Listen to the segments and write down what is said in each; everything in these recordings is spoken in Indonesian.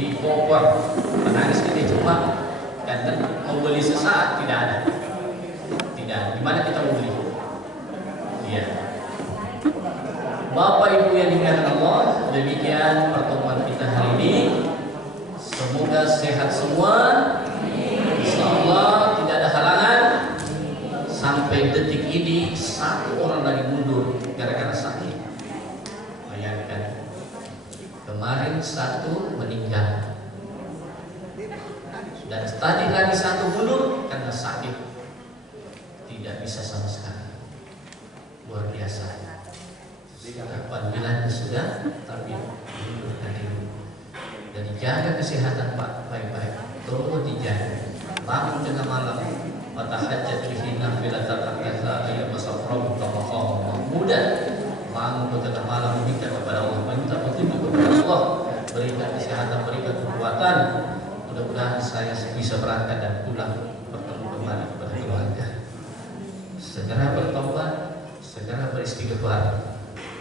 Jadi koper menangis kita cuma karena mau beli sesaat tidak ada. Gimana kita mau beli? Iya. Bapak Ibu yang dimuliakan Allah, demikian pertemuan kita hari ini. Semoga sehat semua. Insyaallah tidak ada halangan. Sampai detik ini satu orang lagi mundur gara-gara sakit. Bayangkan, kemarin satu meninggal dan tadi lagi satu mundur karena sakit, tidak bisa sama sekali. Luar biasa. Apabila sudah tapi mundurkan diri dan dijaga kesehatan Pak baik-baik, tolong dijaga. Bangun tengah malam, fatahajjat bihi nafilatan hatta ayat masafrahu tamaqam mahmudan. Bangun tengah malam meminta kepada Allah, minta petunjuk kepada Allah, berikan kesehatan, berikan kekuatan. Mudah-mudahan saya bisa berangkat dan pulang bertemu kembali kepada keluarga. Segera bertobat, segera beristighfar.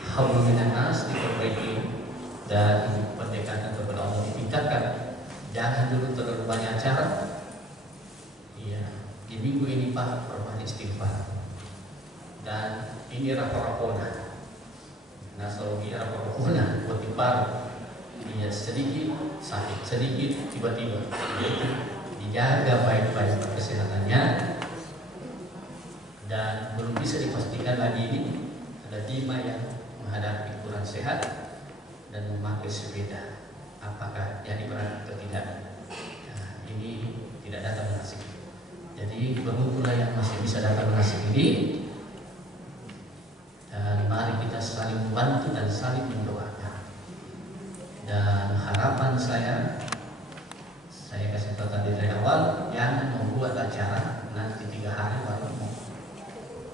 Hablum minan nas diperbaiki dan pendekatan kepada Allah ditingkatkan. Jangan dulu terlalu banyak acara. Iya, di minggu ini Pak perbanyak istighfar. Dan ini rapor-rapona. Nasologi rapor-rapona buat ibarat. Iya, sedikit sakit, sedikit tiba-tiba. Dijaga baik-baik kesehatannya. Dan belum bisa dipastikan lagi ini ada 5 yang menghadapi kurang sehat dan memakai sepeda, apakah jadi berangkat atau tidak. Nah, ini tidak datang menasih. Jadi berkumpullah yang masih bisa datang menasih ini, dan mari kita saling membantu dan saling mendoakan. Dan harapan saya kasih tahu tadi dari awal, jangan membuat acara nanti 3 hari baru mau.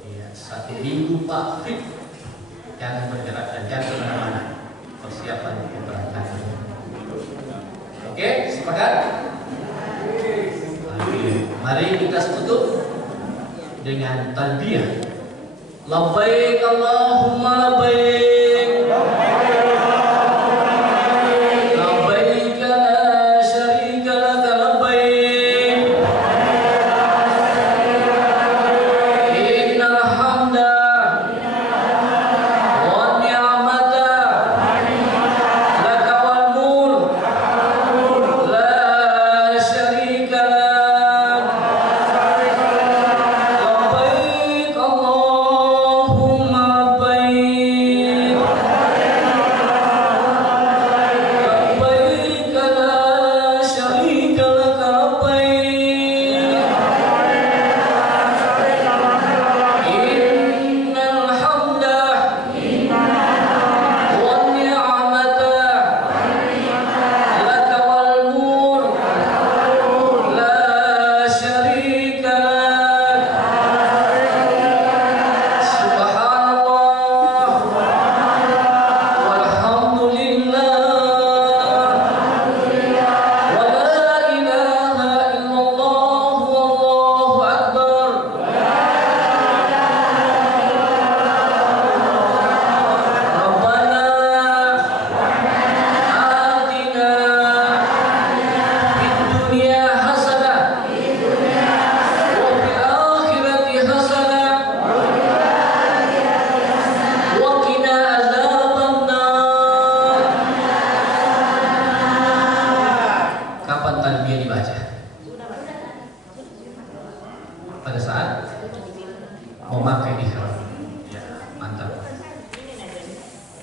Iya, 1 minggu Pak fit. Jangan bergerak dan jangan kemana-mana. Persiapan keberangkatan. Oke, sepakat? Mari kita tutup dengan talbiyah. Labbaik Allahumma labbaik.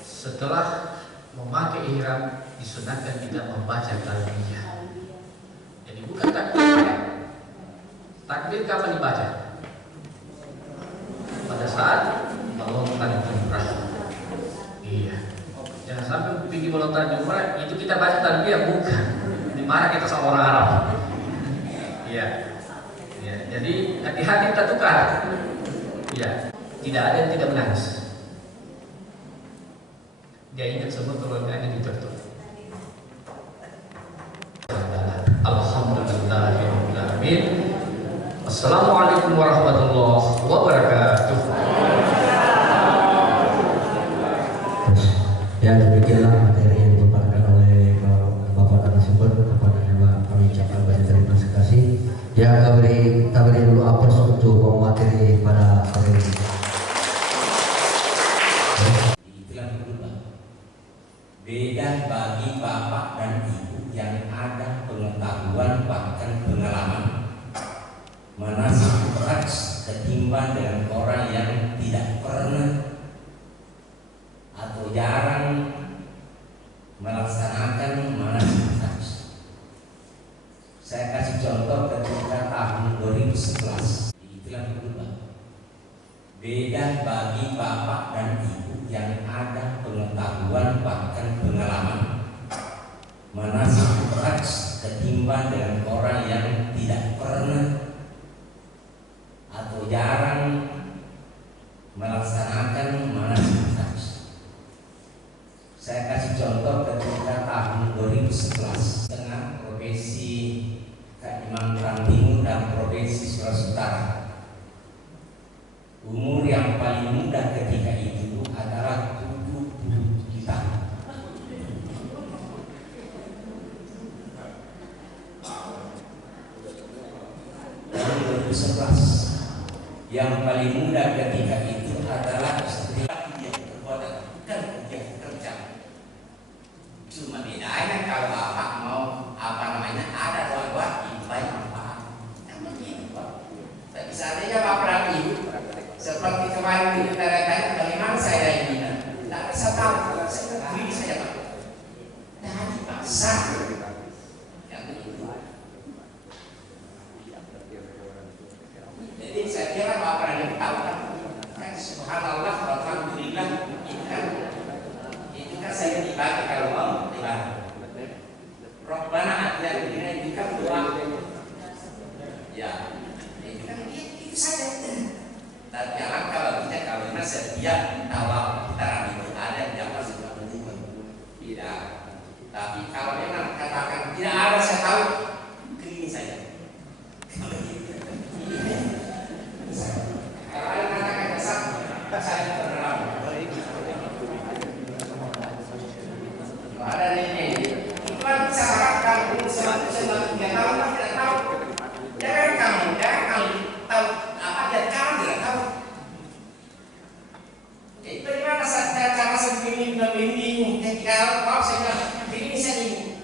Setelah memakai ihram disunahkan kita membaca talbiyah. Jadi bukan takbir. Takbir kapan dibaca? Pada saat melontar jumrah. Iya. Jangan sampai pergi melontar jumrah itu kita baca talbiyah, bukan. Dimarah kita sama orang Arab. Iya. Ya, jadi hati-hati kita tukar. Iya. Tidak ada yang tidak menangis. Dia ingat semua keluarganya ditutup. Alhamdulillahirabbil alamin. Assalamualaikum warahmatullahi wabarakatuh. Ya, demikianlah materi yang dipaparkan oleh Bapak narasumber. bagi bapak dan ibu yang ada pengetahuan bahkan pengalaman manasik hajj ketimbang dengan orang yang tidak pernah atau jarang melaksanakan manasik hajj. Saya kasih contoh ketika tahun 2011 di Iklan Kedua. Beda bagi bapak dan ibu yang ada pengetahuan bahkan pengalaman manasik hajj ketimbang dengan orang yang tidak pernah atau jarang melaksanakan manasik hajj. Saya kasih contoh ketika tahun 2011 dengan Provinsi Kalimantan Timur dan Provinsi Sulawesi Utara. Umur yang paling muda ketika itu adalah 70 tahun. Tahun 2011 yang paling muda ketika itu adalah istri dia perbuatan kerja. Cuma bedanya kalau bapak mau ada dua baik manfaat. Kan begitu Pak. Tapi seandainya bapak dan ibu seperti kemarin itu tanya bagaimana saya ini, tidak bisa tahu. Saya berdiri saja Pak. Dari pasar. Yang begitu. Jadi saya kira bapak dan ibu tahu kan. Subhanallah, alhamdulillah, itu kan saya dibagi kalau mau dibagi. Robbana atina fid dunya itu kan doa. Ya, itu kan itu saja. Dan jangan kalau memang setiap awal kita ramai ada yang sudah menunggu. Tidak. Tapi kalau memang katakan tidak ada saya tahu, ini saja. Kalau ada katakan dasar, saya terlalu. Kalau ada ini. Kan bisa harapkan sesuatu tidak tahu kan tidak tahu. Jangan kamu tahu apa dan kamu tidak tahu. Jadi bagaimana cara sebegini bingung? Kalau kau saya begini saya bingung.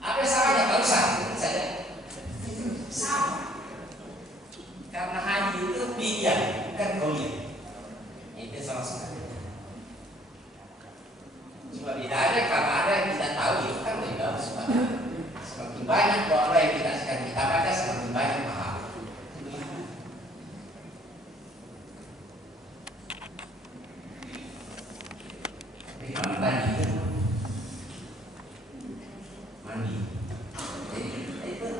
Apa salahnya kalau sah saja? Sama. Karena haji itu pilihan bukan komitmen. Itu salah satu. Cuma bedanya kalau ada yang tidak tahu itu kan lebih bagus. Semakin banyak doa yang kita baca semakin banyak paham. Bagaimana tadi? Mandi. Itu.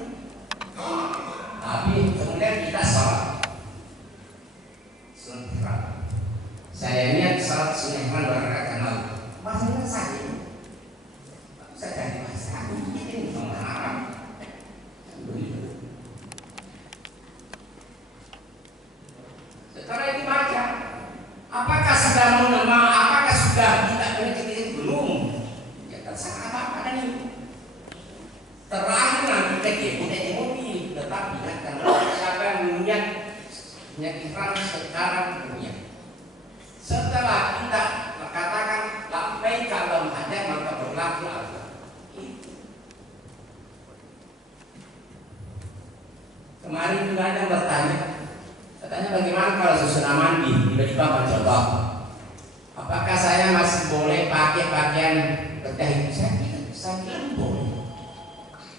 Tapi kemudian kita sholat. Sunat. Saya lihat sholat sunat berangkat kenal. Maksudnya sakit. Saya jadi masalah. Ini mengharap. Setelah itu baca, apakah sudah mengenal, apakah sudah tidak menyakiti belum? Ya terserah apa kan ini. Terakhir nanti kita mobil, tetapi karena siapa yang menyakitkan sekarang dunia. Setelah kita katakan lampai kalau ada maka berlaku apa? Kemarin juga ada yang bertanya, katanya bagaimana kalau sesudah mandi tiba-tiba mencontoh, apakah saya masih boleh pakai pakaian berkah? Saya kira boleh.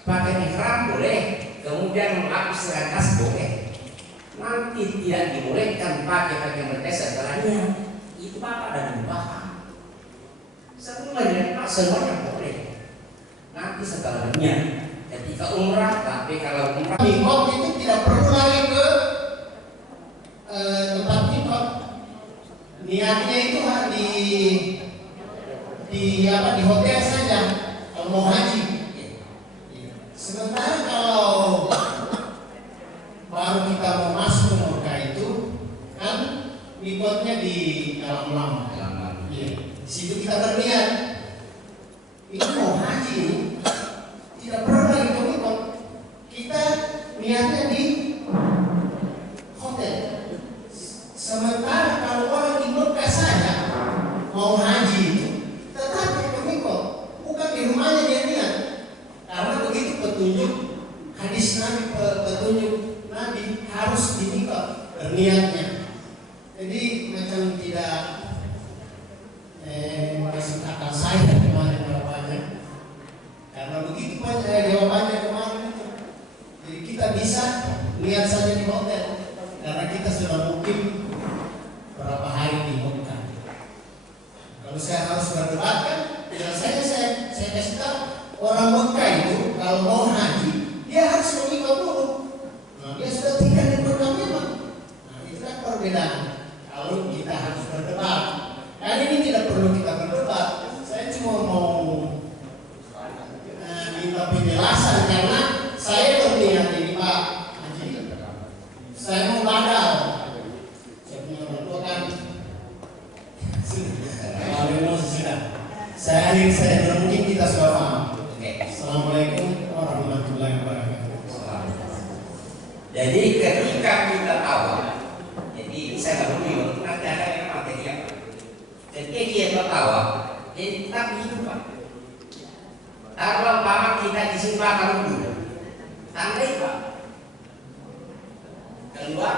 Pakai ihram boleh, kemudian melapis atas boleh. Nanti tidak dibolehkan pakai pakaian berkah setelahnya. Itu bapak dan ibu bapak. Semuanya boleh. Nanti setelahnya ketika umrah, tapi kalau umrah mikot itu tidak perlu lagi ke tempat mikot. Niatnya itu di hotel saja kalau mau haji. Sementara kalau baru kita mau masuk ke Mekah itu kan mikotnya di Alam. Iya. Di situ kita berniat. Itu mau haji tidak perlu lagi ke mikot. Kita niatnya di hotel. Sementara kalau orang di Mekah saja mau haji itu tetap ke mikot. niatnya. Jadi macam tidak masuk akal saya kemarin jawabannya, karena begitu banyak jawabannya kemarin itu. Jadi kita bisa lihat saja di hotel, karena kita sudah mukim berapa hari di Mekah. Kalau saya harus berdebat kan, ya saya kasih tahu orang Mekah itu kalau mau haji dia harus mengikut dulu. Nah, dia sudah tinggal di Mekah memang. Nah, itulah perbedaan. Kalau kita harus berdebat, kan ini tidak perlu kita berdebat. Saya cuma mau minta penjelasan karena saya berniat ini Pak Haji. Saya mau badal. Saya punya orang tua kan. Saya akhir saya mungkin kita sudah paham. Assalamualaikum warahmatullahi wabarakatuh. Jadi ketika kita tahu, jadi saya nggak perlu nanti ada yang materi apa. Ketika kita tahu, jadi kita hidup Pak. Kalau Bapak kita disimpan dulu, tandai Pak. Kedua,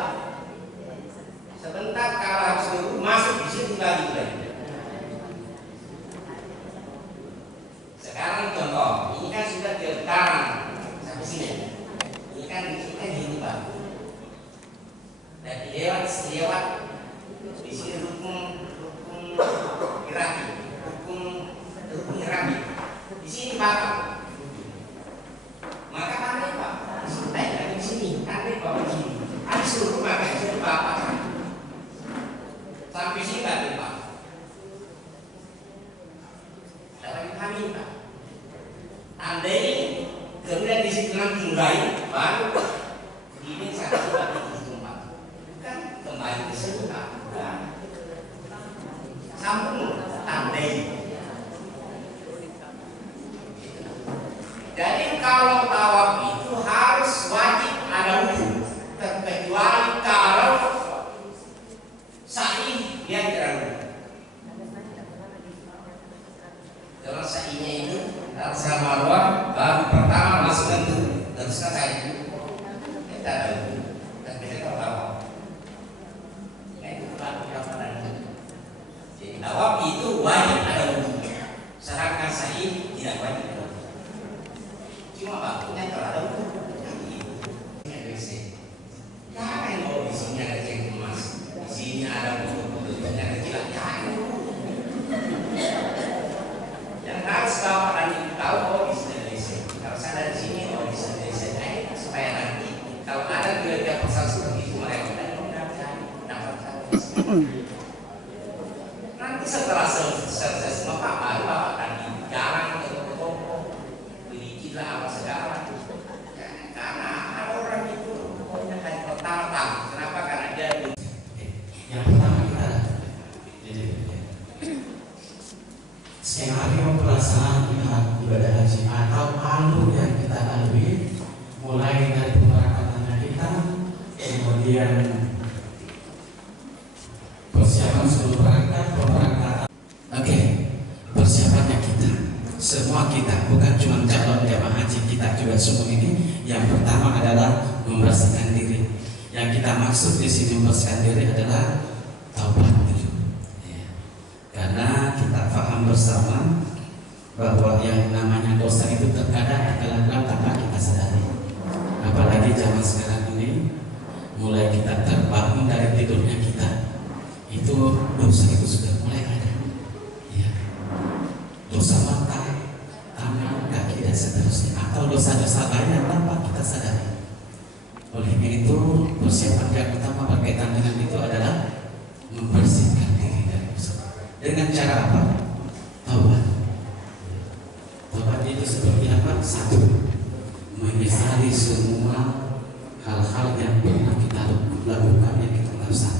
sebentar kalau harus dulu masuk di situ lagi. Sekarang contoh, ini kan sudah ke utara sampai sini. Ini kan gini Pak. Dan lewat di sini rukun Iraki, rukun Iraki. Di sini Pak. Maka pandai Pak. Di sini, pandai Pak di sini. Ada seluruh maka di sini Bapak. Sampai sini tadi Pak. Dalam kami Pak. Andai kemudian di situ nanti mulai baru ini saksi bagi tempat kan kembali ke sini Pak. Sambung andai. Jadi kalau tawaf itu harus wajib ada wudhu, terkecuali kalau sa'i dia tidak wudhu. Kalau sa'inya itu Safa Marwah baru pertama masuk itu terus selesai itu kita ada dan kita tahu itu apa jadi tawaf itu wajib ada wudhu, sedangkan sa'i tidak wajib ada wudhu. Cuma waktunya kalau ada wudhu jangan mau di sini ada cek emas, di sini ada wudhu ada kilat yang harus bawa dan tahu oh di sini kalau saya dari sini oh di sini supaya nanti kalau ada dua pasal seperti itu mereka dapat nanti setelah selesai semua Pak baru Bapak tadi jalan ke toko beli gila apa segala karena ada orang itu pokoknya hari pertama tahu kenapa karena dia yang pertama kita skenario pelaksanaan ibadah haji atau alur yang kita lalui mulai dari pemberangkatannya kita, kemudian persiapan sebelum berangkat, pemberangkatan. Oke, persiapannya kita, semua kita, bukan cuma calon jamaah haji kita juga semua ini. Yang pertama adalah membersihkan diri. Yang kita maksud di sini membersihkan diri adalah taubat dulu. Karena kita paham bersama bahwa yang namanya dosa itu terkadang kita lakukan tanpa kita sadari. Apalagi zaman sekarang ini mulai kita terbangun dari tidurnya kita, itu dosa itu sudah mulai ada. Ya. Dosa mata, tangan, kaki dan seterusnya, atau dosa-dosa lain yang tanpa kita sadari. Oleh itu persiapan yang utama berkaitan dengan itu adalah membersihkan diri dari dosa. Dengan cara apa? Taubat. Taubat itu seperti apa? Satu, menyesali semua hal-hal yang pernah kita lakukan yang kita lakukan.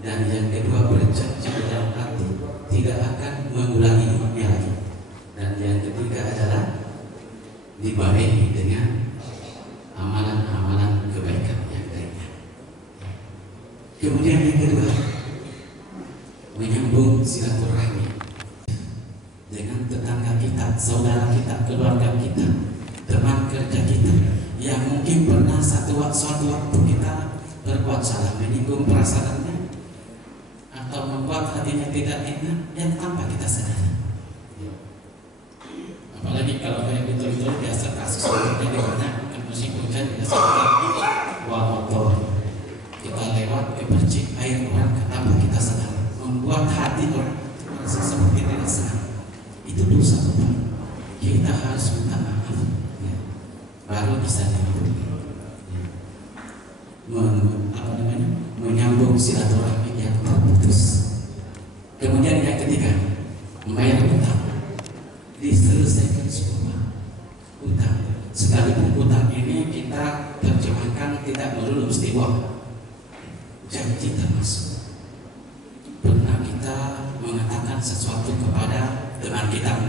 Dan yang kedua, berjanji dalam hati tidak akan mengulanginya lagi. Dan yang ketiga adalah dibarengi dengan amalan-amalan kebaikan yang lainnya. Kemudian yang kedua, menyambung silaturahmi dengan tetangga kita, saudara kita, keluarga kita, teman kerja kita yang mungkin pernah suatu waktu kita berbuat salah menyinggung perasaannya atau membuat hatinya tidak enak yang tanpa kita sadari. Apalagi kalau kayak betul-betul biasa kasus seperti di mana musim hujan biasa kita bawa motor, kita lewat percik air orang tanpa kita sadar, membuat hati orang merasa seperti tidak senang. Itu dosa Tuhan. Kita harus minta maaf, ya. Baru bisa menyambung silaturahmi yang terputus. Kemudian yang ketiga, membayar utang. Diselesaikan semua utang. Sekalipun utang ini kita terjemahkan tidak melulu mesti uang. Janji termasuk. Pernah kita mengatakan sesuatu kepada teman kita,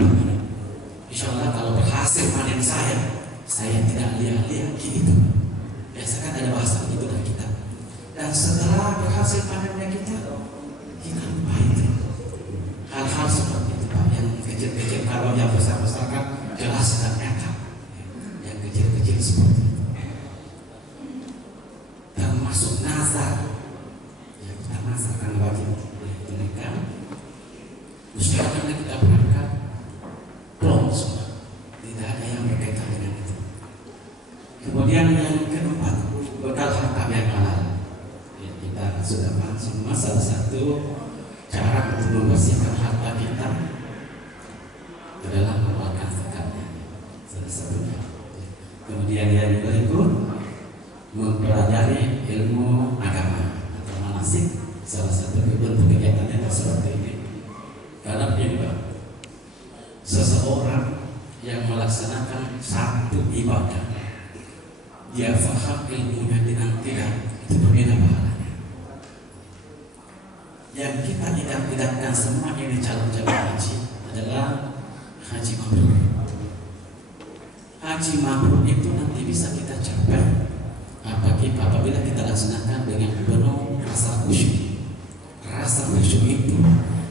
insya Allah kalau berhasil panen saya tidak lihat-lihat gitu. Biasa kan ada bahasa begitu dari kita. Dan setelah berhasil panennya kita lupa itu. Hal-hal seperti itu Pak, yang kecil-kecil, kalau yang besar-besar kan jelas dan nyata. Yang kecil-kecil seperti itu. Termasuk nazar. Ya kita nazar kan wajib ditunaikan. Usahakan kita berangkat plong semua. Tidak ada yang berkaitan dengan itu. Kemudian yang keempat, bekal harta yang halal. Ya, kita sudah bahas semua. Salah satu cara untuk membersihkan harta kita adalah mengeluarkan zakatnya. Salah satunya. Kemudian yang berikut, mempelajari ilmu agama atau manasik. Salah satu bentuk kegiatannya seperti ini. Karena begini Pak, seseorang yang melaksanakan satu ibadah, dia faham ilmunya dengan tidak, itu berbeda pahalanya. Yang kita idam-idamkan semua ini calon jemaah haji adalah haji mabrur. Haji mabrur itu nanti bisa kita capai apabila kita laksanakan dengan penuh rasa khusyuk. Rasa khusyuk itu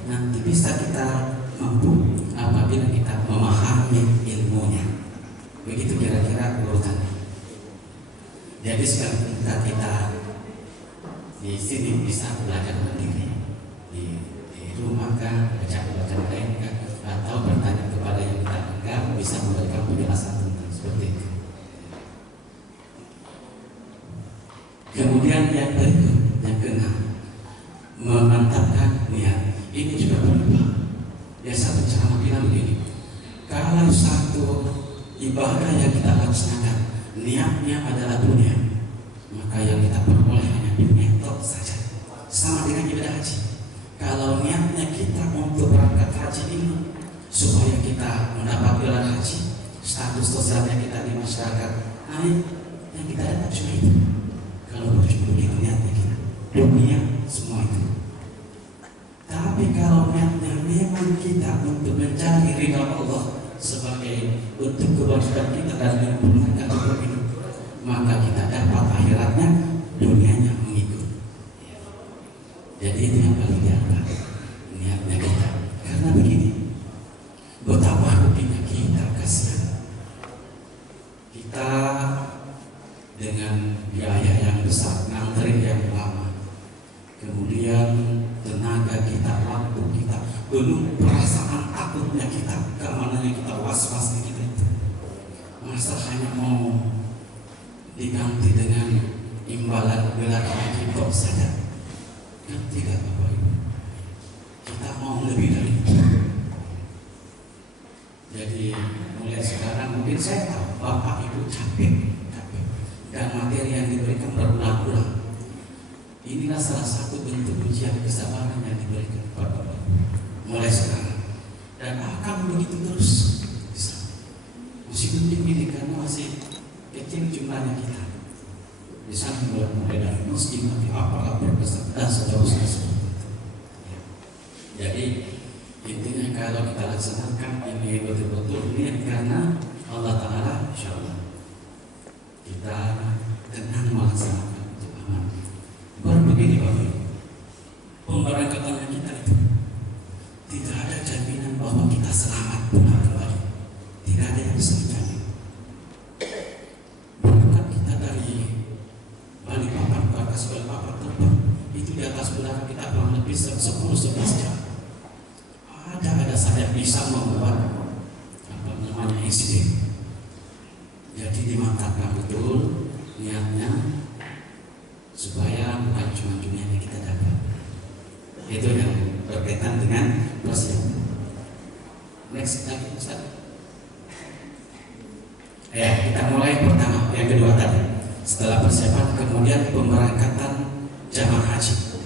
nanti bisa kita mampu apabila kita memahami ilmunya. Begitu kira-kira urutannya. Jadi sekarang kita di sini bisa belajar mandiri di rumah kan, baca lain kan, atau bertanya kepada yang kita anggap bisa memberikan penjelasan tentang seperti itu. Kemudian yang berikut, yang keenam, memantapkan niat. Ini juga berubah. Ya satu cara bilang begini, kalau satu ibadah yang kita laksanakan niatnya adalah dunia, maka yang kita peroleh hanya dunia tok saja. Sama dengan ibadah haji. Kalau niatnya kita untuk berangkat haji ini supaya kita mendapat gelar haji, status sosialnya kita di masyarakat naik, yang kita dapat cuma itu. Kalau begitu niatnya kita dunia semua itu. Tapi kalau niatnya memang kita untuk mencari ridha Allah sebagai untuk kewajiban kita dan mengumpulkan hidup ini, maka kita dapat akhiratnya, dunianya mengikut. Jadi itu yang paling diangkat niatnya kita. Karena begini, betapa ruginya kita kasihan. Kita dengan biaya yang besar, ngantri yang lama, kemudian tenaga kita, waktu kita, belum perasaan takutnya kita, keamanannya kita, was-wasnya kita itu. Masa hanya mau diganti dengan imbalan gelar haji tok saja? Kan tidak Bapak Ibu. Kita mau lebih dari itu. Jadi mulai sekarang mungkin saya tahu Bapak Ibu capek. Dan materi yang diberikan berulang-ulang. Inilah salah satu bentuk ujian kesabaran yang diberikan kepada Bapak mulai sekarang, dan akan begitu terus. Meskipun ini karena masih kecil jumlahnya kita, di sana mulai dari miskin, apa besar dan seterusnya seperti itu. Jadi intinya kalau kita laksanakan ini betul-betul niat karena Allah Taala, insya Allah kita tenang melaksanakan itu aman. Baru begini Bapak, pemberangkatannya kita itu tidak ada jaminan bahwa kita selamat pulang kembali. Tidak ada yang bisa menjamin. Berangkat kita dari Balikpapan ke atas bisa membuat apa namanya insiden. Jadi dimantapkan betul niatnya supaya bukan cuma dunia yang kita dapat. Itu yang berkaitan dengan persiapan. Next lagi Ustaz. Ya, kita mulai pertama, yang kedua tadi. Setelah persiapan, kemudian pemberangkatan jamaah haji.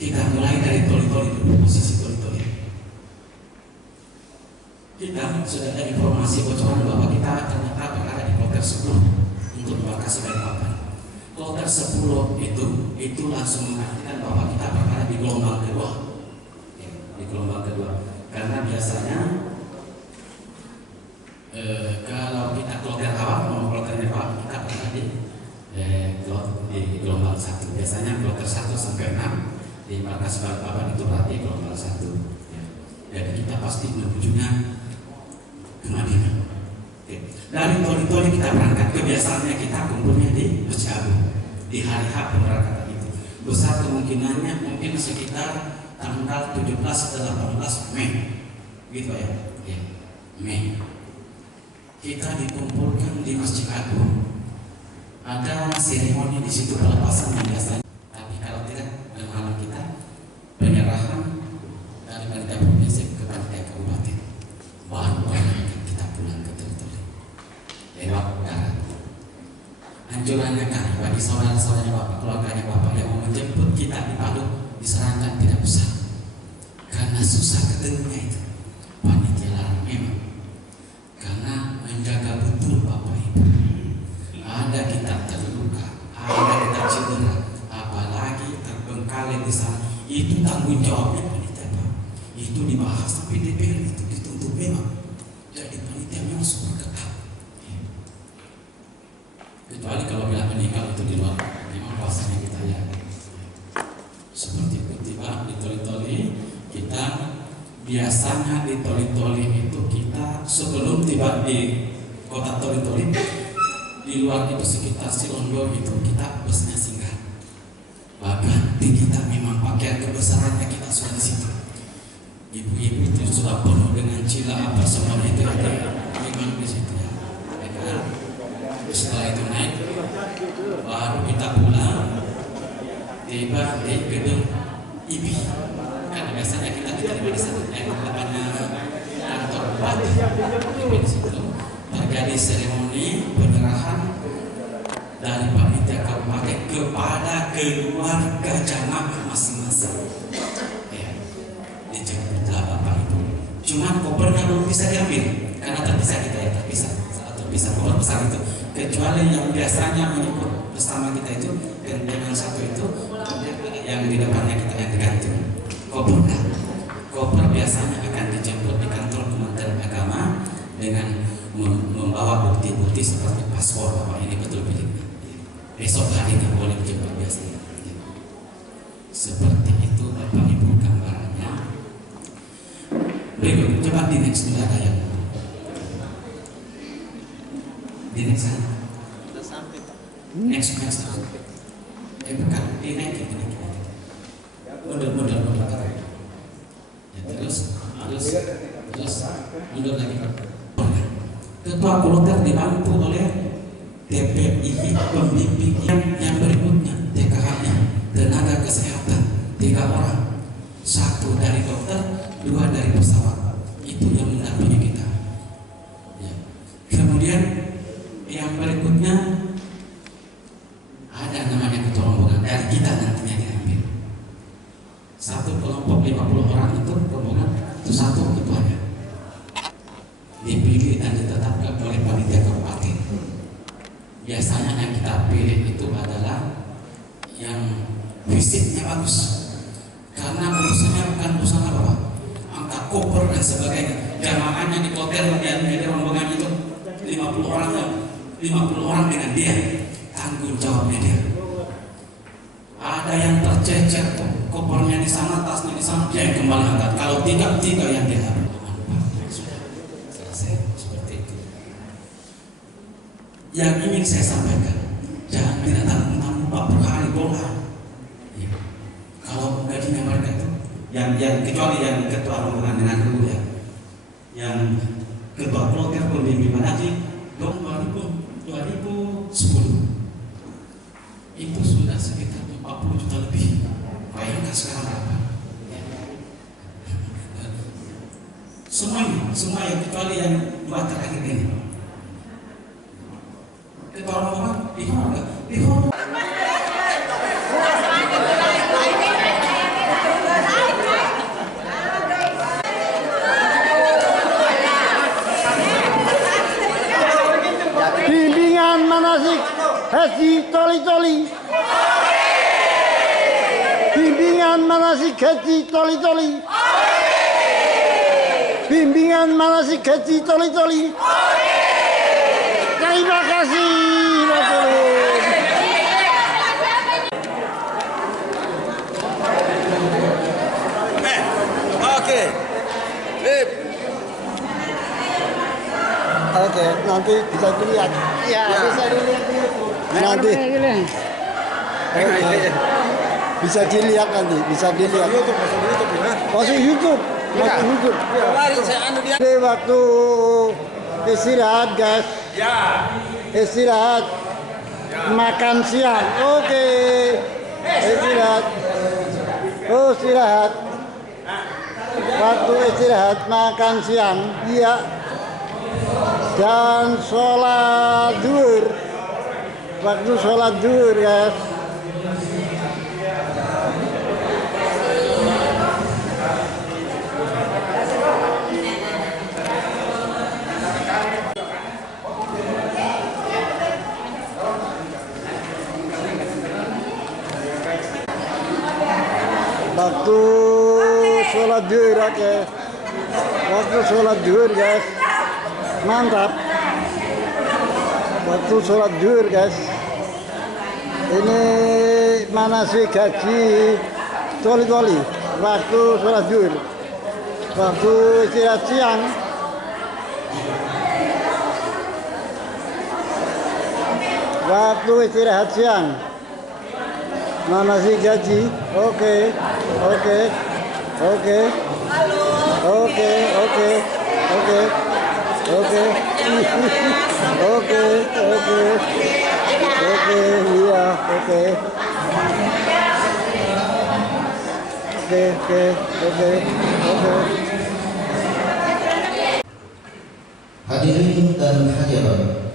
Kita mulai dari toli-toli dulu, posisi toli-toli. Kita sudah ada informasi bocoran bahwa kita ternyata berada di kloter 10 untuk Bekasi dan Papan. Kloter 10 itu langsung mengartikan bahwa kita berada di gelombang kedua. Di gelombang kedua. Karena biasanya kalau kita kloter awal, mau kloter awal, kita berada di gelombang 1. Biasanya kloter 1 sampai 6 di Bekasi dan Papan itu berarti gelombang 1. Jadi kita pasti menujunya ke Madinah. Dari toli-toli kita berangkat, kebiasaannya kita kumpulnya di Masjid Agung di hari H pemberangkatan itu. Besar kemungkinannya mungkin sekitar tanggal 17 atau 18 Mei, gitu ya. Mei. Kita dikumpulkan di Masjid Agung. Ada seremoni di situ pelepasan yang biasanya. Tapi kalau tidak, malam kita penyerahan dari panitia provinsi ke panitia kabupaten. Baru kita pulang ke Toli-Toli lewat darat. Anjurannya kan bagi saudara-saudara Bapak, keluarganya Bapak yang mau menjemput kita di Palu disarankan tidak usah, karena susah ketemunya itu. Panitia larang memang, karena menjaga betul Bapak Ibu. Ada kita terluka, ada kita cedera, apalagi terbengkalai di sana, itu tanggung jawabnya panitia Pak. Itu dibahas sampai DPR itu dituntut memang. Jadi panitia memang super ketat. Kecuali kalau bila meninggal itu di luar, memang kuasanya kita ya. Seperti itu tiba di Toli-Toli, kita biasanya di Toli-Toli itu kita sebelum tiba di kota Toli-Toli, di luar itu sekitar Silondo itu kita busnya singgah. Bahkan di kita memang pakaian kebesarannya kita sudah di situ. Ibu-ibu itu sudah penuh dengan cila apa semuanya itu ada memang di situ ya. Setelah itu naik, baru kita pulang tiba di gedung IBI. Karena biasanya kita diterima di sana, depannya kantor bupati. Di situ terjadi seremoni penyerahan dari panitia kabupaten kepada keluarga jamaah masing-masing. Ya, dijemputlah Bapak Ibu. Cuman kopernya belum bisa diambil karena terpisah kita ya, terpisah koper besar itu. Kecuali yang biasanya mengikut bersama kita itu dengan satu itu, yang di depannya kita yang digantung. Koper biasanya akan dijemput di kantor Kementerian Agama dengan membawa bukti-bukti seperti paspor bahwa ini betul miliknya. Besok hari nggak boleh dijemput biasanya. Seperti itu Bapak Ibu gambarannya. Berikut coba di next dulu ada yang di next sana. Next. Bukan di next. Mundur. Ya, terus mundur lagi. Ketua kloter dibantu oleh TPI pembimbing yang berikutnya, TKH-nya, tenaga kesehatan 3 orang, 1 dari dokter, 2 dari pesawat. Itu yang mendampingi kita. Ya. Kemudian yang berikutnya ada namanya ketua rombongan dari kita nantinya diambil. 1 kelompok 50 orang itu rombongan, itu 1 ketuanya. Dipilih dan ditetapkan oleh panitia kabupaten. Biasanya yang kita pilih itu adalah yang fisiknya bagus, karena urusannya bukan urusan apa, angkat koper dan sebagainya. Jamaahnya di kloter yang menjadi rombongan itu 50 orang dengan dia, tanggung jawabnya dia. Ada yang tercecer kopernya di sana, tasnya di sana, dia yang kembali angkat. Kalau tiga yang dia ambil. Yang ingin saya sampaikan, jangan tidak tanggung-tanggung Pak per hari bola. Ya. Kalau gajinya mereka itu, yang kecuali yang ketua rombongan dengan guru ya, yang ketua kloter pembimbingan haji tahun 2010 itu sudah sekitar 40 juta lebih. Bayangkan sekarang berapa? Semua yang kecuali yang dua terakhir ini. Itu orang-orang di honor. Bimbingan manasik haji toli-toli. Bimbingan manasik haji toli-toli. Bimbingan manasik haji toli-toli. Terima kasih. Oke, nanti bisa dilihat. Ya, bisa dilihat dulu. Nanti. Oke. Bisa dilihat nanti, bisa dilihat. Masuk YouTube. Masuk YouTube. Kemarin saya dia. Di waktu istirahat, guys. Ya. Istirahat. Makan siang. Oke. Istirahat. Oh, istirahat. Waktu istirahat makan siang. Iya. Dan sholat duhur. Waktu sholat duhur, guys. Waktu sholat duhur, oke. Waktu sholat duhur, guys. Mantap. Waktu sholat duhur, guys. Ini manasik haji toli-toli. Waktu sholat duhur. Waktu istirahat siang. Waktu istirahat siang. Manasik haji. Oke. Oke. Oke. Oke. Oke. Oke. Oke, oke, oke, oke, iya, oke, oke. Hadirin dan hadirat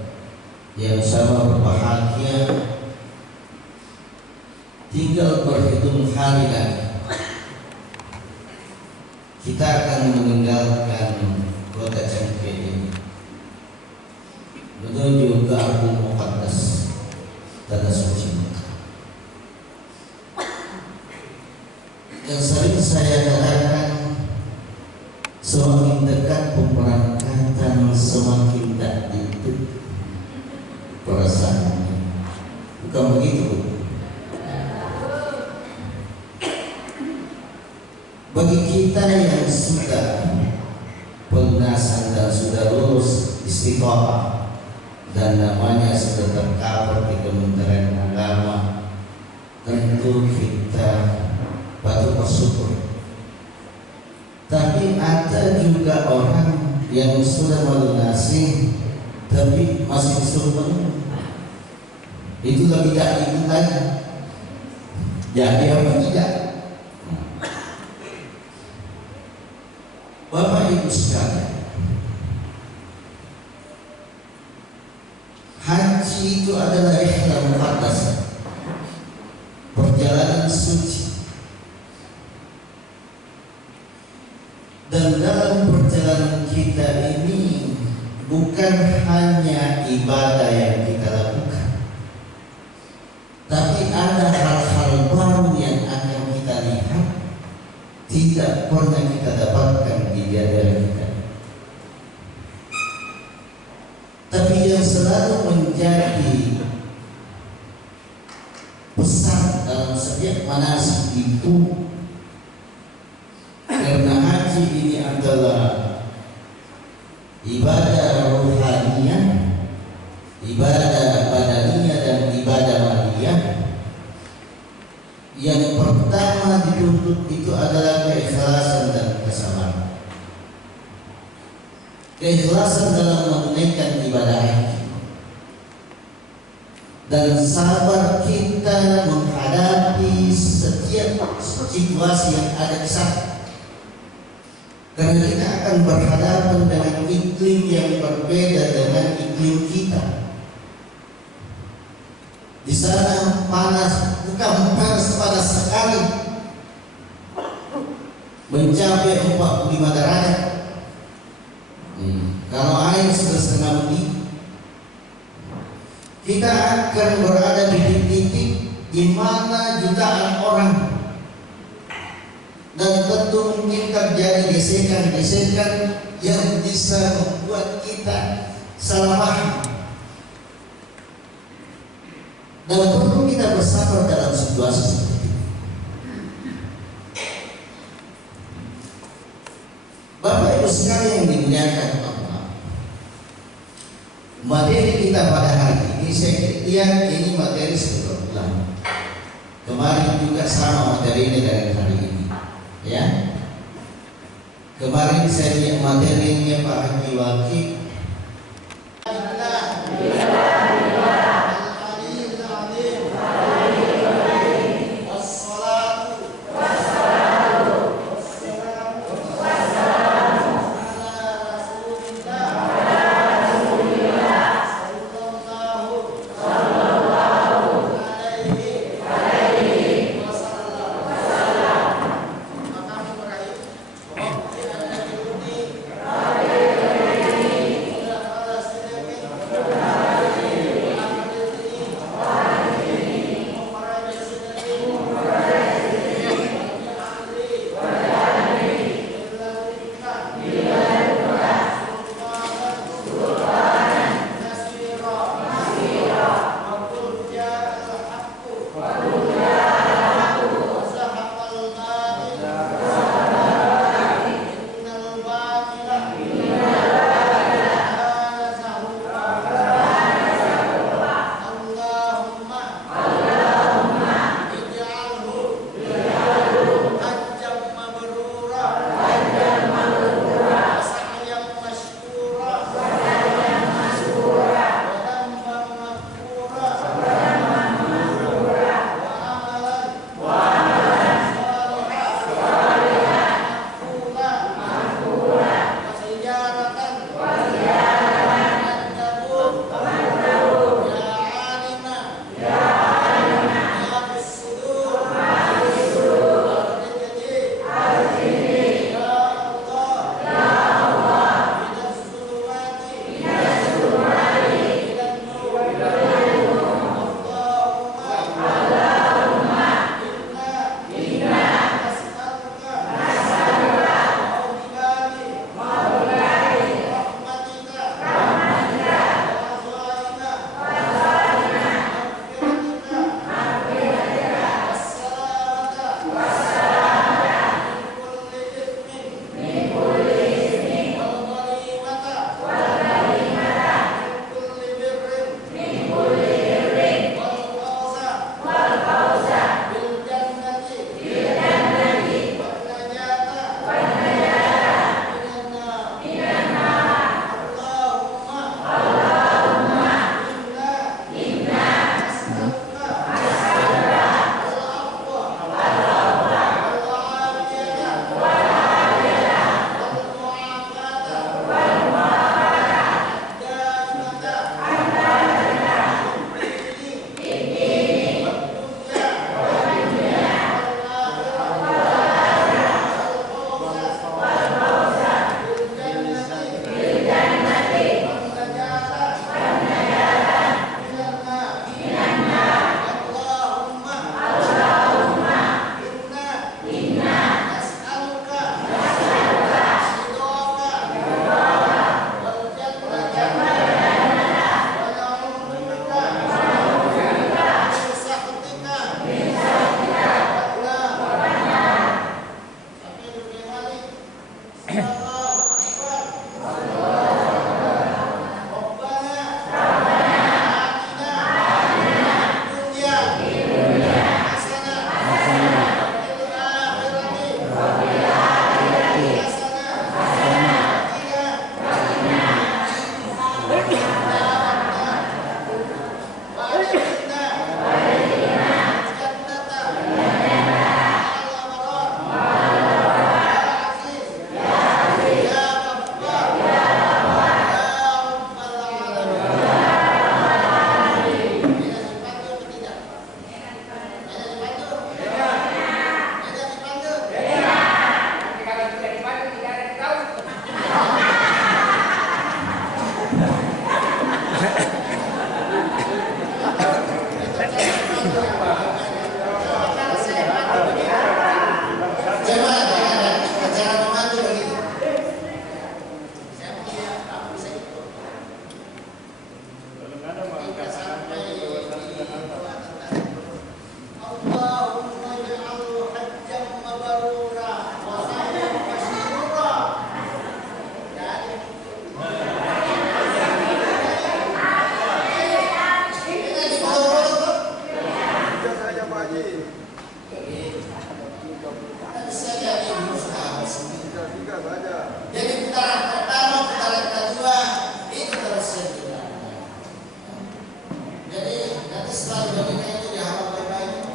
yang sama berbahagia, tinggal berhitung hari lagi kita akan meninggalkan kota Cengkeh ini menuju ke Ardul Muqaddas, tanah suci Mekah. Yang sering saya katakan, semakin dekat pemberangkatan semakin tak itu perasaannya. Bukan begitu? Bagi kita yang sudah pelunasan dan sudah lulus istiqomah dan namanya sudah tercover di Kementerian Agama, tentu kita patut bersyukur. Tapi ada juga orang yang sudah melunasi tapi masih disuruh menunggu. Itu lagi tidak ikut lagi. Jadi apa tidak? Bapak Ibu sekalian, haji itu adalah ihram muqaddas, perjalanan suci. Dan dalam perjalanan kita ini bukan hanya ibadah yang kita lakukan, tapi ada hal-hal baru yang akan kita lihat tidak pernah kita dapatkan di daerah kita. Tapi yang selalu menjadi pesan dalam setiap manasik itu, karena haji ini adalah ibadah rohaniyah, ibadah badaniyah dan ibadah maliyah. Yang pertama dituntut itu adalah keikhlasan dan kesabaran. keikhlasan dalam menunaikan ibadah haji, dan sabar kita menghadapi setiap situasi yang ada di sana. Karena kita akan berhadapan dengan iklim yang berbeda dengan iklim kita. Di sana panas, bukan panas sekali, mencapai 45 derajat. Kalau air sudah setengah mendidih, kita akan berada di titik di mana jutaan orang, dan tentu mungkin terjadi gesekan-gesekan yang bisa membuat kita salah paham. Dan perlu kita bersabar dalam situasi seperti ini. Bapak Ibu sekalian yang dimuliakan Allah, materi kita pada hari ini saya lihat ini materi sebelumnya. Kemarin juga sama materinya dari hari ini, ya. Kemarin saya lihat materinya Pak Haji Wakil.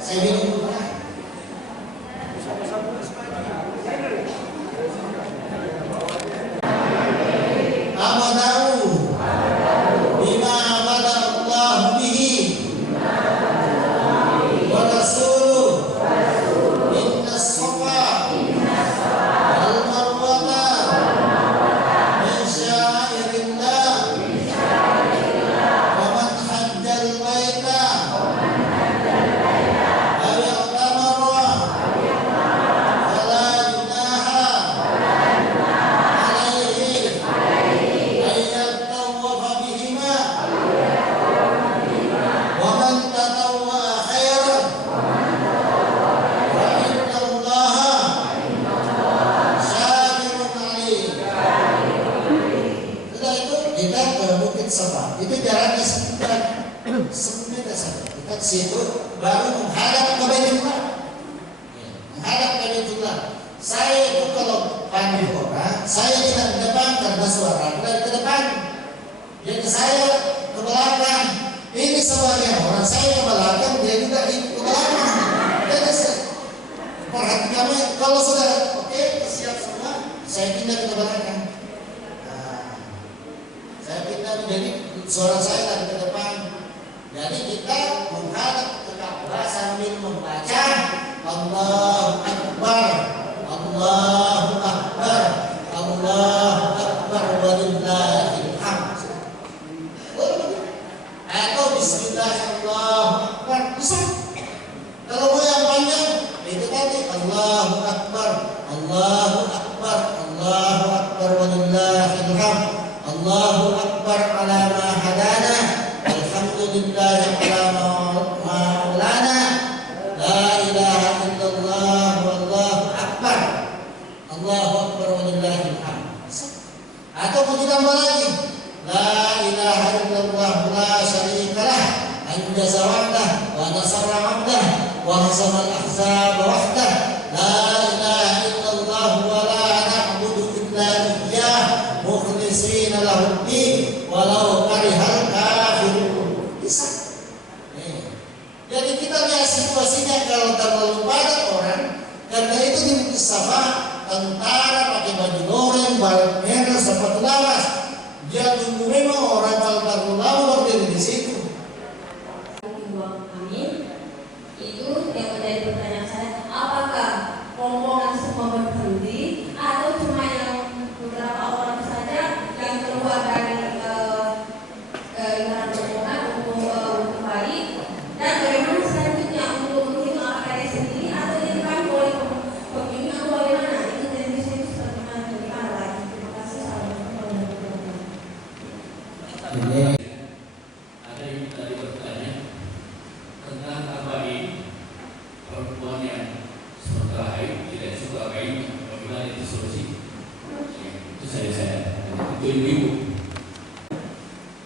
Saya minum dulu. Amadahu bima amada Allah bihi wa rasuluh inna safa wal marwata min syairillah wa man hajjal baita aw i'tamara fala junaha alaihi ayyatawafa bihima wa man tatawwa khairan wa inna Allaha syakirun alim. Sudah itu kita ke Bukit Safa. Itu jaraknya sekitar 10 meter saja. Kita ke situ baru menghadap ke Baitullah. Menghadap ke Baitullah. Saya itu kalau panggil orang, saya tidak ke depan karena suara dari ke depan. Jadi saya ke belakang. Ini sebagian orang saya ke belakang, dia juga ikut ke belakang. Jadi perhatikan, kalau sudah oke, siap semua, saya pindah ke belakang. Saya pindah menjadi suara saya lagi ke depan. Jadi kita menghadap ke Ka'bah sambil membaca Allahu Akbar, Allahu Akbar, Allahu Akbar walillahil hamd. Atau Bismillah Allahu Akbar bisa. Kalau mau yang panjang itu tadi Allahu Akbar, Allahu Akbar, Allahu Akbar walillahil hamd. Allahu Akbar ala ma hadana, alhamdulillah ala ma maulana, la ilaha illallah wallahu akbar, Allahu Akbar walillahil hamd. Atau mau ditambah lagi, la ilaha illallah la syarikalah, anjaza wa'dah wa nasara 'abdah wa hazama al-ahzab wahdah, la ilaha illallah wa la na'budu illa iyyah mukhlishina lahu din walau karihal kafirun. Bisa. Jadi kita lihat situasinya kalau terlalu banyak orang, karena itu di Bukit Safa tentara pakai baju loreng, baju merah, sepatu lawas. Dia tunggu memang orang kalau terlalu lama berdiri di situ. Amin. Itu yang menjadi pertanyaan saya, apakah rombongan semua berhenti atau cuma yang beberapa orang saja yang keluar dari ibarat rombongan untuk kembali, dan bagaimana selanjutnya untuk menghitung apakah dia sendiri atau dia dipandu oleh pemimpin atau bagaimana? Itu dari situ seperti bagaimana lagi. Terima kasih. Ini Ada yang tadi bertanya tentang apa ini perempuan yang sementara haid tidak suka kain, bagaimana itu solusi? Itu saya itu ibu.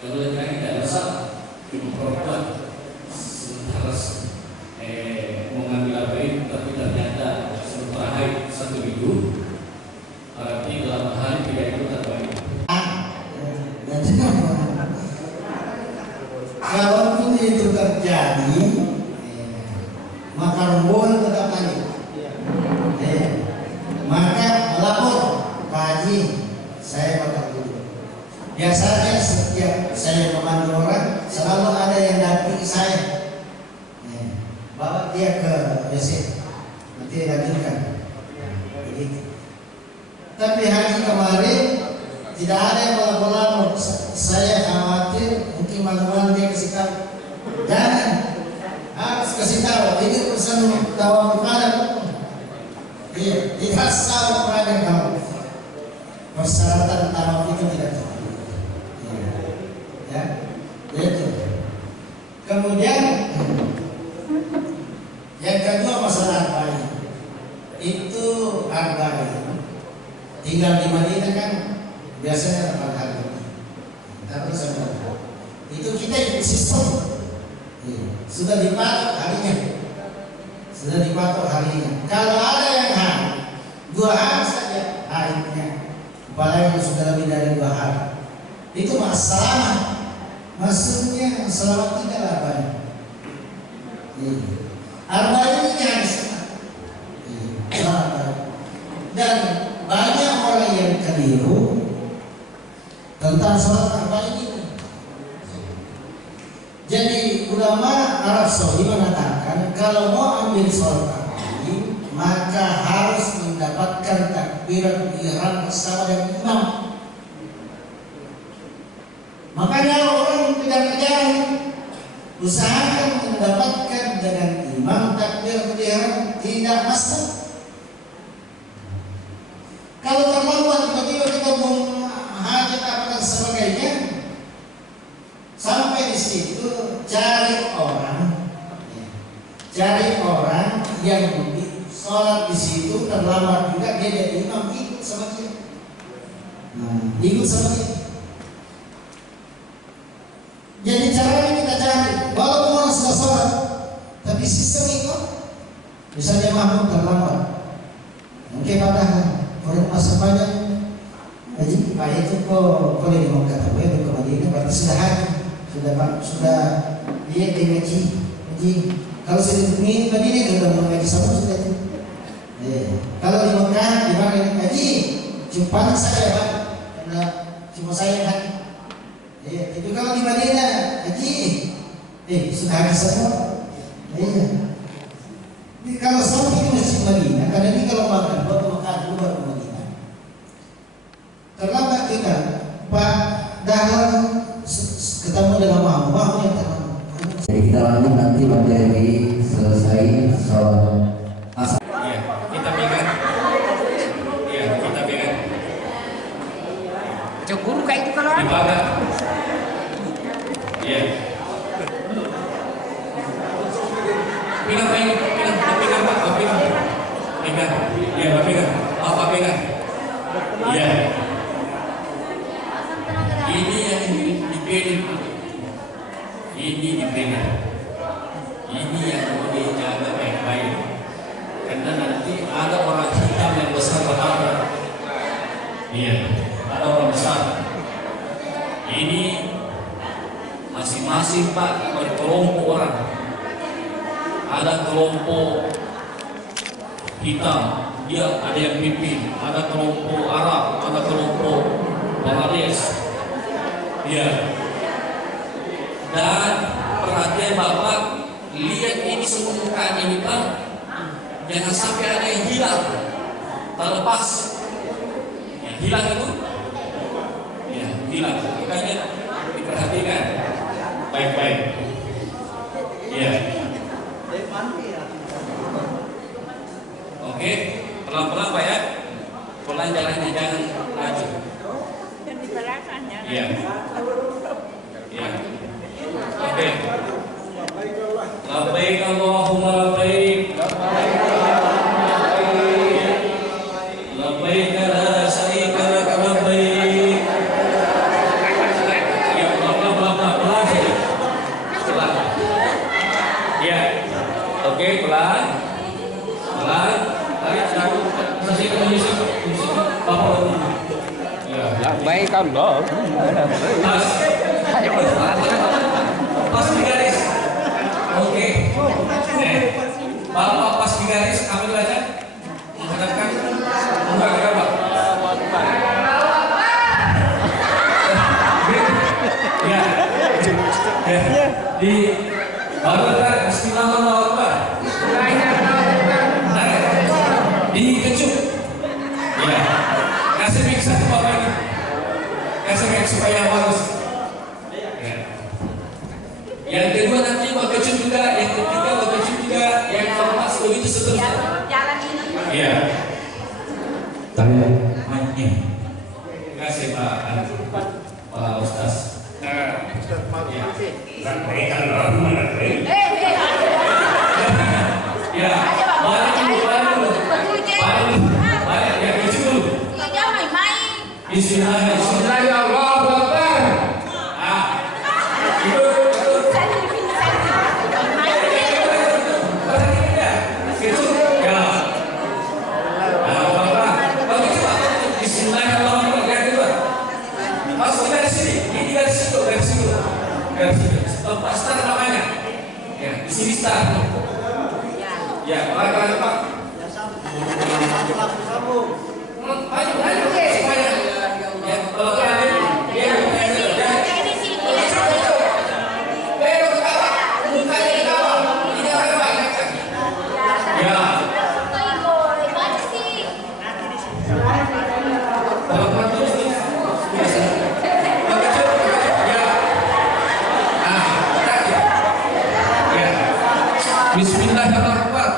Kalau mereka tidak masalah, perempuan sementara mengambil apa ini, tapi ternyata sementara haid 1 minggu, berarti dalam hari tidak ikut apa ini. Kalaupun itu terjadi, maka rombongan tetap lanjut. Maka lapor Pak Haji, saya bakal dulu. Biasanya setiap saya memandu orang, selalu ada yang dampingi saya. Bawa dia ke WC, nanti lanjutkan. Begitu. Tapi hari kemarin tidak ada yang melapor. Saya khawatir mungkin malam-malam dia kasih tahu. Jangan, harus kasih tahu. Ini urusan tawaf kepada. Iya, tidak tahu kepada kamu. Persyaratan tawaf itu tidak cukup. Ya, itu. Kemudian yang kedua masalah arba'in. Itu arba'in. Tinggal di Madinah kan biasanya 8 hari. Tapi itu kita ikut sistem. Sudah dipatok harinya. Kalau ada yang hari 2 hari saja haidnya, apalagi sudah lebih dari 2 hari, itu masalah. Maksudnya selama 3 lapanya. Arba'in ini hadis. Dan banyak orang yang keliru tentang sholat arba'in ini. Jadi ulama Arab Saudi mengatakan kalau mau ambil sholat arba'in maka harus mendapatkan takbirat ihram bersama dengan imam. Makanya orang kejar-kejar usahakan mendapatkan dengan imam takbiratul ihram tidak masuk. Kalau terlambat tiba-tiba kita mau hajat apa dan sebagainya, sampai di situ cari orang yang sholat di situ terlambat juga dia jadi imam, ikut sama dia. Ikut sama dia. Jadi caranya kita cari, walaupun orang sudah sholat, tapi sistem ikut. Misalnya makmum terlambat, mungkin padahal orang masa banyak, jadi Pak itu kok kalau dia mau kata gue ke Madinah berarti sudah haji, sudah dia ngaji. Kalau sudah di Madinah sudah mengaji sama sudah. Kalau di Mekah di mana ngaji, cuma saya Pak, karena cuma saya kan. Tapi kalau di Madinah haji, sudah haji semua. Jadi kalau sampai di Masjid Madinah, karena ini kalau makan buat Mekah dulu baru Madinah. Terlambat kita, Pak Dahlan ketemu dengan Mahmud yang terlambat. Jadi kita lanjut nanti materi selesai soal asal. Iya, kita pegang. Iya, kita pegang. Cukup kayak itu kalau Dipakai. Iya. Pegang Pak ini, pegang Pak, pegang. Pegang. Iya, pegang. Apa pegang? Iya. Ini yang dipegang. Ini dipegang. Ini yang mau dijaga baik-baik. Karena nanti ada orang hitam yang besar bertambah. Iya, ada orang besar. Ini masing-masing Pak berkelompok orang. Ada kelompok hitam, dia ada yang pimpin. Ada kelompok Arab, ada kelompok Bangladesh. Iya. Dan perhatian Bapak, lihat ini semua muka ini Pak. Jangan sampai ada yang hilang, terlepas. Yang hilang itu, ya hilang. Makanya diperhatikan baik-baik. Iya. Oke, pelan-pelan Pak ya. Pelan jalannya, jangan laju. Iya. Iya. Oke. Labbaik Allahumma labbaik. Labbaik la syarika lak labbaik. Ya pelan. Ya. Oke, pelan. Pelan. Masih musik. Bapak. Ya. baik Allah. Pas di garis. Oke. Bapak pas di garis, kamu baca. Menghadapkan. Enggak, Pak. Ya. Ya. Di baru kan Bismillahirrahmanirrahim. Dikecup. Ya. Kasih mix satu Bapak ini. Kasih mix supaya bagus. Yang kedua nanti kecup juga, yang ketiga kecup juga, yang keempat begitu seterusnya. Jalan ini. Iya. Tanya. Terima kasih Pak Ustaz. Ya. Banyak yang kecil dulu. Bismillahirrahmanirrahim. Start namanya. Ya, di sini start. Ya, mari Pak. Maju. Ya, kalau Bismillahirrahmanirrahim.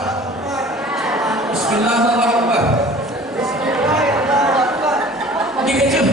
Bismillahirrahmanirrahim. Dikejut.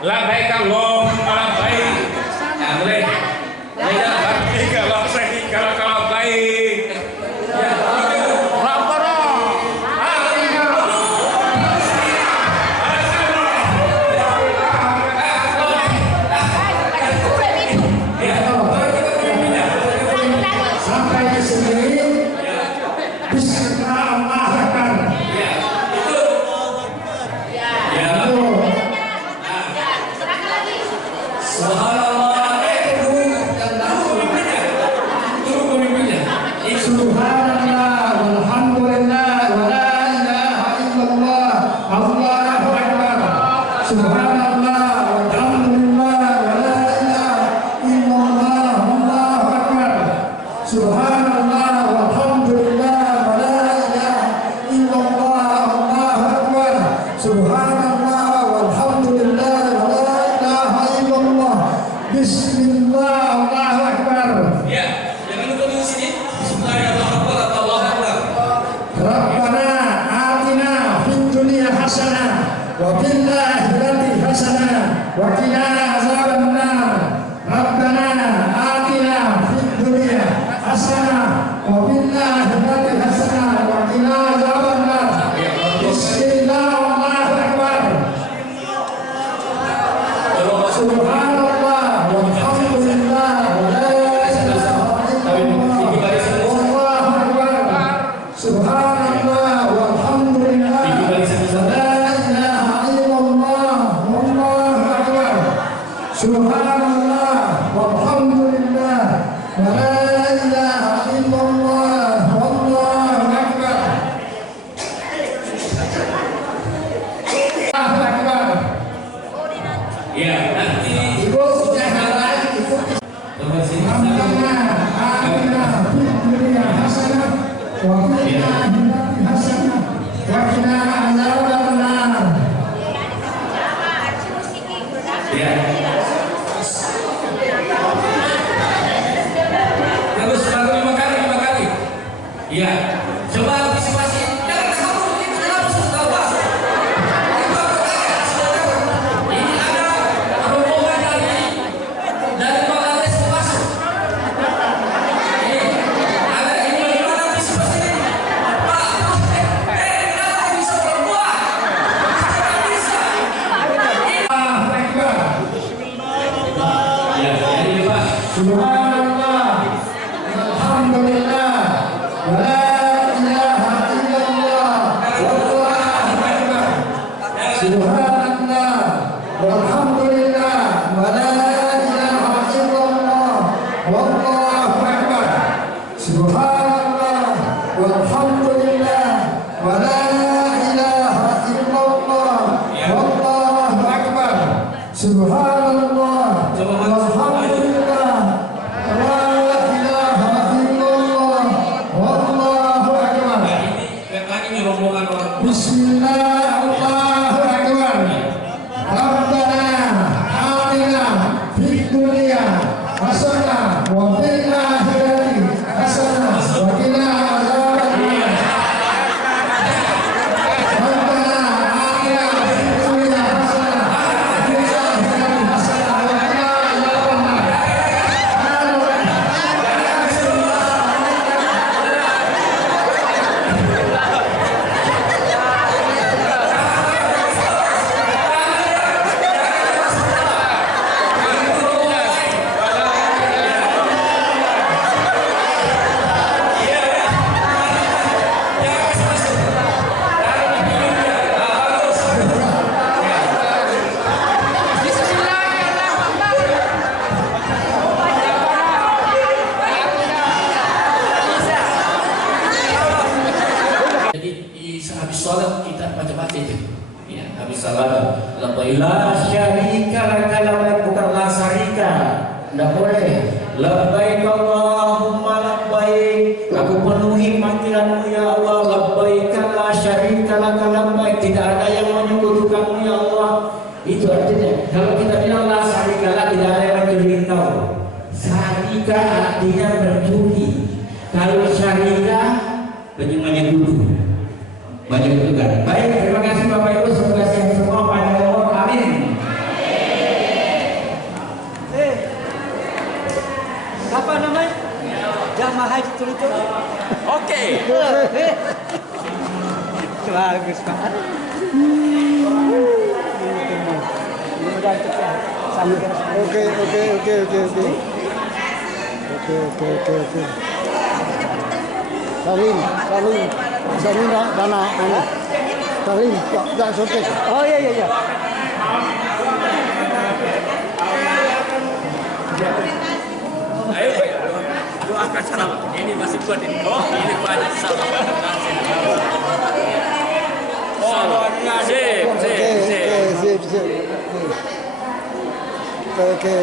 Labbaik Allahumma labbaik. Ya boleh. Labbaik kalau baik. Ya. Rabbana. Sampai di sini. Bismillah Allahu Akbar. salat kita baca-baca itu. Ya, habis salat labbaik la syarika laka labbaik, bukan la syarika. Enggak boleh. Labbaik Allahumma labbaik. Aku penuhi panggilanmu ya Allah. Labbaik la syarika laka labbaik. Tidak ada yang menyekutukanmu ya Allah. Itu artinya kalau kita bilang la syarika laka, tidak ada yang mencuri kau. Syarika artinya mencuri. Kalau syarika menyekutu. Menyekutukan. Baik, terima kasih Bapak Ibu, semoga sehat semua pada Allah. Amin. Apa namanya? Jamaah Haji Tulutun. Oke. Bagus Pak. Oke. Salim dana. Salim, jangan sotek. Oh iya. Ayo, doakan salam. Ini masih kuat ini. Oh, ini banyak salam. Oh, sip. Oke.